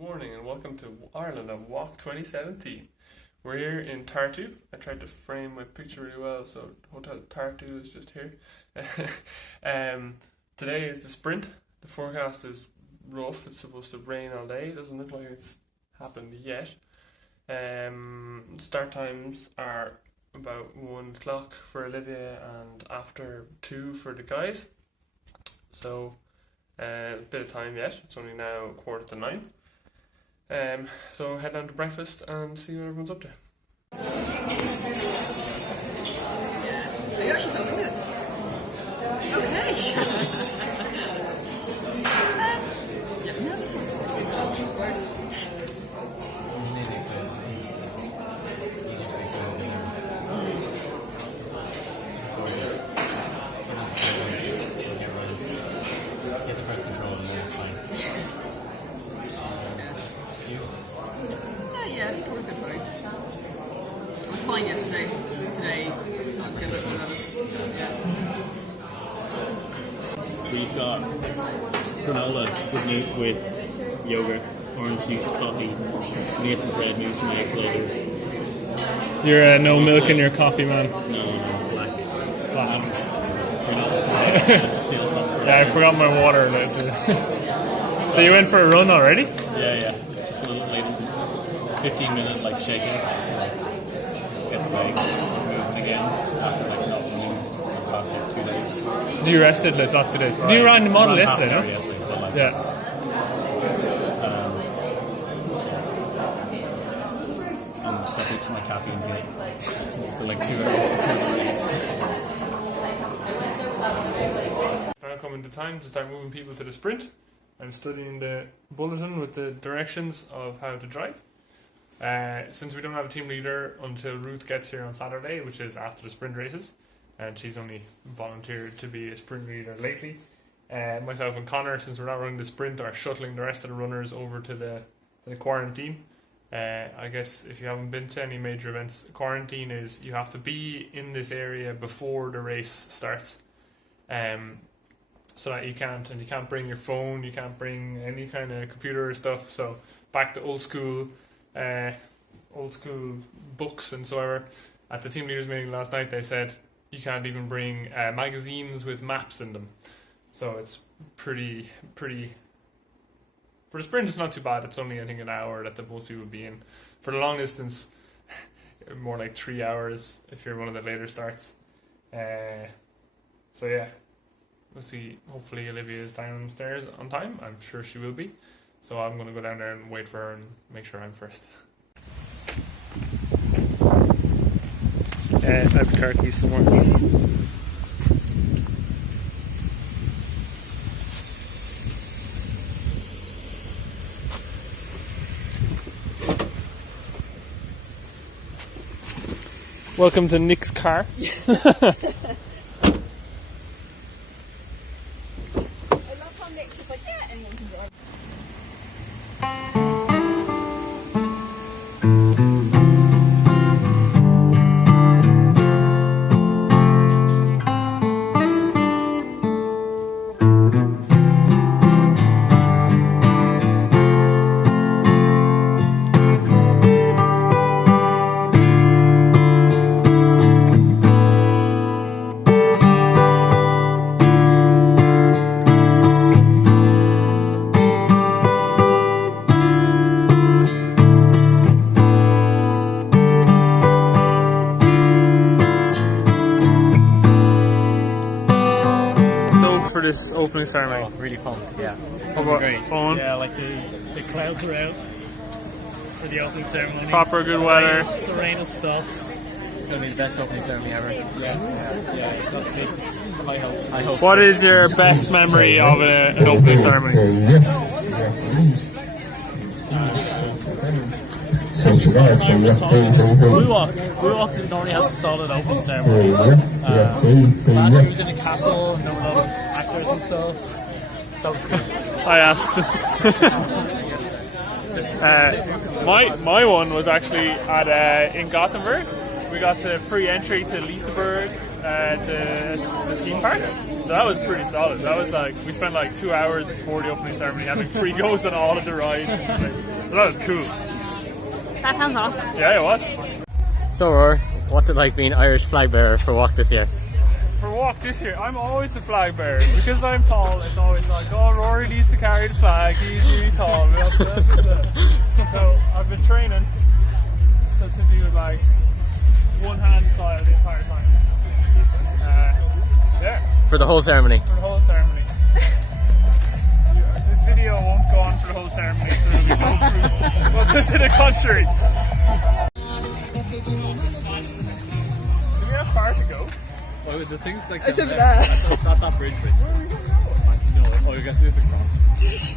Morning and welcome to Ireland on WOC 2017. We're here in Tartu. I tried to frame my picture really well, so Hotel Tartu is just here. Today is the sprint. The forecast is rough. It's supposed to rain all day. It doesn't look like it's happened yet. Start times are about 1 o'clock for Olivia and after 2 for the guys. So a bit of time yet. It's only now 8:45. So head down to breakfast and see what everyone's up to. Are you actually filming this? Okay. Yeah, nervous or excited? Get the first control and then it's fine. Yeah, probably good both. I was fine yesterday. Today, starting to get a bit more nervous. Yeah. We've got granola with yogurt, orange juice, coffee. We get some bread, maybe some eggs later. You're no milk in your coffee, man. No, black. Granola. Steal some. Yeah, I forgot my water. So you went for a run already? Yeah. Just a little later. 15-minute shaking, just to get the legs moving again after not running for the last 2 days. Do you rested the last 2 days? Right. You ran the model yesterday, no? Yesterday, but yeah. Got this for my caffeine drink for 2 hours before the race. Now coming to time to start moving people to the sprint. I'm studying the bulletin with the directions of how to drive. Since we don't have a team leader until Ruth gets here on Saturday, which is after the sprint races, and she's only volunteered to be a sprint leader lately, myself and Connor, since we're not running the sprint, are shuttling the rest of the runners over to the quarantine. I guess if you haven't been to any major events, quarantine is you have to be in this area before the race starts, so that you can't bring your phone, you can't bring any kind of computer or stuff. So back to old school books and so ever. At the team leaders meeting last night, they said you can't even bring magazines with maps in them. So it's pretty. For the sprint, it's not too bad. It's only, I think, an hour that most people will be in. For the long distance, more like 3 hours if you're one of the later starts. So yeah, we'll see. Hopefully Olivia is downstairs on time. I'm sure she will be. So I'm going to go down there and wait for her and make sure I'm first. I have the car keys somewhere. Welcome to Nick's car. I love how Nick's just like, yeah, anyone can drive. For this opening ceremony. Oh, really pumped, yeah. It's How about great. Owen? Yeah, the clouds are out for the opening ceremony. Proper good weather. The rain has stopped. It's going to be the best opening ceremony ever. Yeah. It's got big high hopes. I hope. What is your best memory of an opening ceremony? WOC normally has a solid opening ceremony. Last year we was in a castle and there were a lot of actors and stuff. So it's good. I asked. My one was actually at in Gothenburg. We got the free entry to Liseberg the theme park. So that was pretty solid. That was like, we spent like 2 hours before the opening ceremony having free goes on all of the rides. So that was cool. That sounds awesome. Yeah, it was. So, Roar, what's it like being Irish flag bearer for WOC this year? For WOC this year, I'm always the flag bearer. Because I'm tall, it's always like, oh, Rory needs to carry the flag, he's really tall. So I've been training to do like one hand style the entire time. Yeah. For the whole ceremony? For the whole ceremony. This video won't go on for the whole ceremony, so there'll be no proof. Well, to the contrary. Do we have far to go? Oh, the thing's like It's over there. It's not that bridge. Where are we going now? No, oh, you guys need to cross.